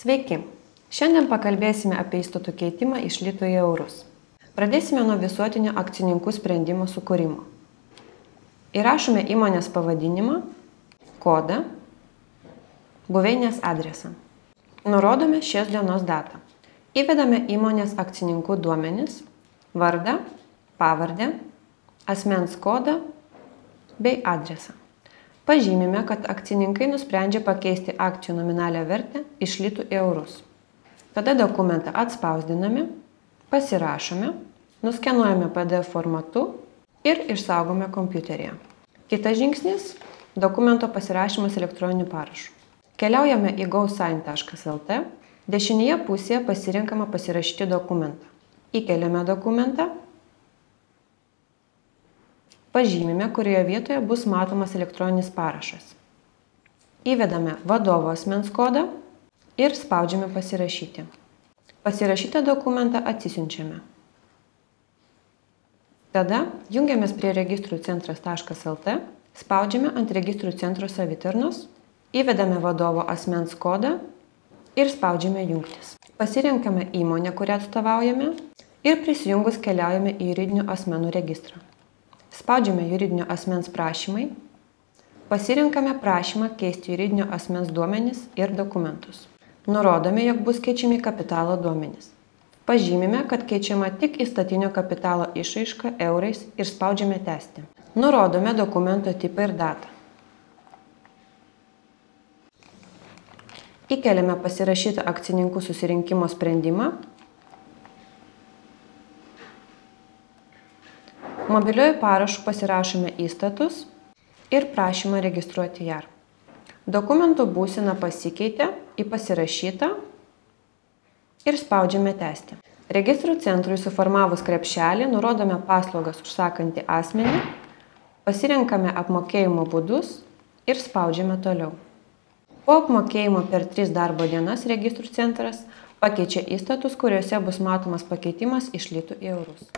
Sveiki! Šiandien pakalbėsime apie įstatų keitimą iš litų į eurus. Pradėsime nuo visuotinio akcininkų sprendimo sukūrimo. Įrašome įmonės pavadinimą, kodą, buveinės adresą. Nurodome šios dienos datą. Įvedame įmonės akcininkų duomenis, vardą, pavardę, asmens kodą bei adresą. Pažymime, kad akcininkai nusprendžia pakeisti akcijų nominalią vertę iš litų į eurus. Tada dokumentą atspausdiname, pasirašome, nuskenuojame PDF formatu ir išsaugome kompiuteryje. Kitas žingsnis – dokumento pasirašymas elektroniniu parašu. Keliaujame į gosign.lt, dešinėje pusėje pasirenkame pasirašyti dokumentą. Įkeliame dokumentą, pažymime, kurioje vietoje bus matomas elektroninis parašas. Įvedame vadovo asmens kodą ir spaudžiame pasirašyti. Pasirašytą dokumentą atsisiunčiame. Tada jungiamės prie registrų-centras.lt, spaudžiame ant registrų centro savitarnos, įvedame vadovo asmens kodą ir spaudžiame jungtis. Pasirenkame įmonę, kurią atstovaujame ir prisijungus keliaujame į juridinių asmenų registrą. Spaudžiame juridinio asmens prašymai, pasirenkame prašymą keisti juridinio asmens duomenis ir dokumentus. Nurodome, jog bus keičiami kapitalo duomenys. Pažymime, kad keičiama tik įstatinio kapitalo išraiška eurais ir spaudžiame tęsti. Nurodome dokumento tipą ir datą. Įkeliame pasirašytą akcininkų susirinkimo sprendimą. Mobiliuoju parašu pasirašome įstatus ir prašymą registruoti JAR. Dokumento būsena pasikeitė į pasirašytą ir spaudžiame tęsti. Registrų centrui suformavus krepšelį nurodome paslaugas užsakantį asmenį, pasirenkame apmokėjimo būdus ir spaudžiame toliau. Po apmokėjimo per 3 darbo dienas registrų centras pakeičia įstatus, kuriuose bus matomas pakeitimas iš litų į eurus.